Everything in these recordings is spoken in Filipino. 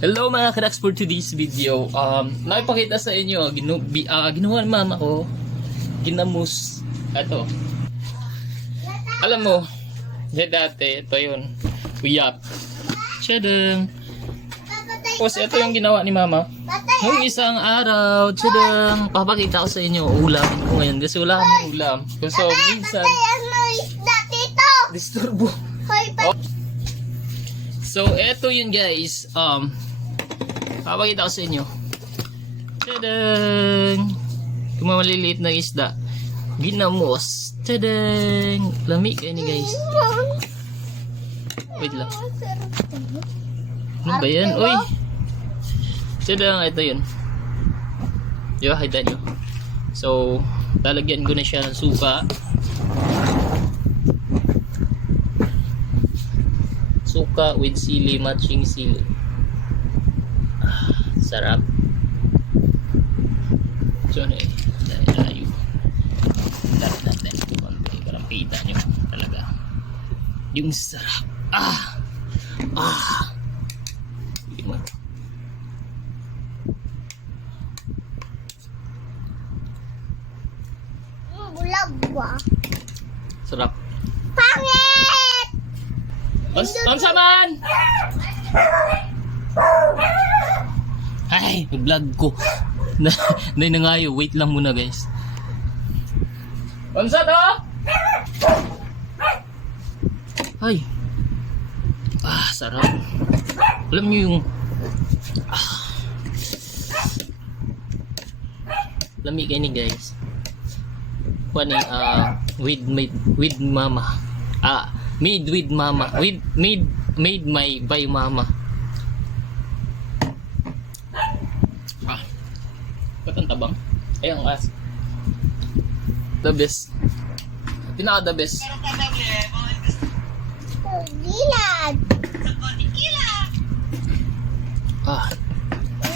Hello mga kadaks, for today's video, nakipakita sa inyo, ginawa ng mama ko, ginamos, ito. Alam mo, dati, ito yun, uyap. Tsadang. Tapos ito yung ginawa ni mama. Nung isang araw, tsadang, papakita ko sa inyo, ulam ko ngayon, kasi wala kami ulam. So, minsan, disturbo. Oh. So, ito yun guys, papakita ko sa inyo. Tadang! Kung maliliit na isda, ginamos. Tadang! Lami kayo ni guys. Wait lang. Ano ba yan? Uy! Tadang! Ito yun. Diba? Hida nyo. So, lalagyan ko na siya ng suka. Suka with sili, matching sili. Sarap. So, ano eh. Layo. Dahil natin. Parang pita nyo. Talaga. Yung sarap. Hindi mo. Bulag ba? Sarap. Pangit! Onsa man! Ay, vlog ko. Nay na nga yun. Wait lang muna guys. Onsa to? Ay. Sarap. Alam nyo yung lami kayo ni guys. Kuan with mama. Made with mama. Made by mama. Ba't ang tabang? Ay, ang as. The best. Pinaka the best. Gilad!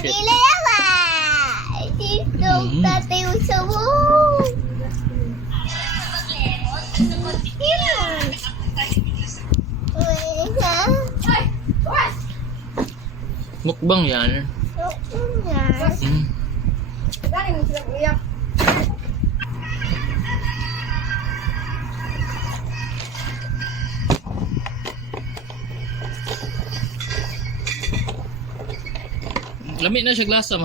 Shit. Gilad ba? Dito, tatay sa mo. Mukbang yan. Lami na siya glasa mo.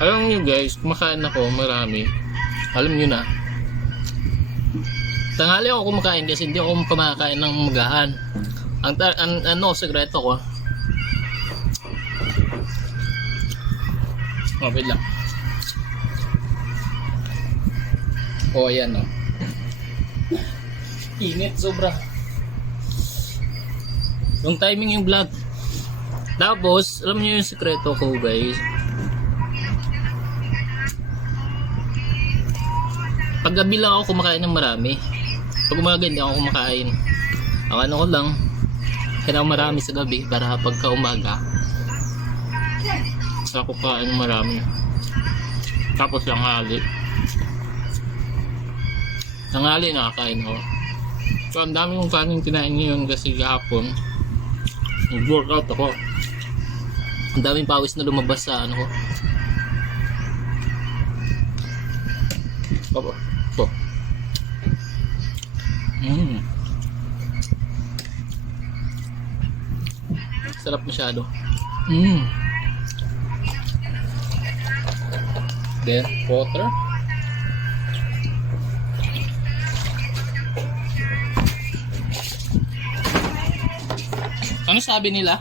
Alam nyo guys, kumakain ako marami. Alam nyo na. Tanghali ako kumakain kasi hindi ako kumakain ng magahan. Ano, sekreto ko. Wait lang. Ayan o. Init sobra. Yung timing yung vlog. Tapos, alam nyo yung sekreto ko guys. Pag gabi lang ako kumakain ng marami. Pag umaga hindi ako kumakain. Ang ano ko lang, kailangan marami sa gabi para pagka umaga sa ako kain ng marami. Tapos tanghali nakakain ako. So ang dami kong kanin kinain ngayon kasi gahapon nag-workout ako. Ang daming pawis na lumabas sa ano ko. Papa. Sarap masyado. Then water. Ano sabi nila?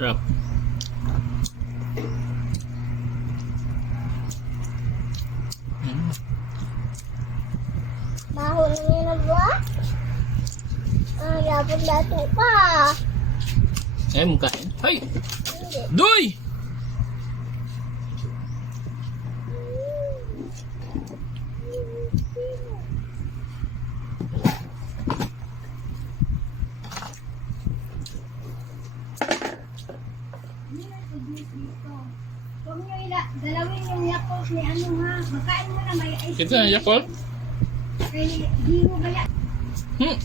Sarap. Mahon niyo na ba? Dapat dati pa. Ay, mukhain. Ay! Doy! Huwag nyo dalawin yung Yakult ni ano ha. Makain mo na may ice Kita na Yakult? Kay di mo gaya. Hmm.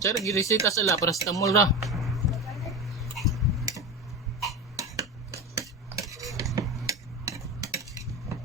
Sir, girisita sila para sa tamol ra.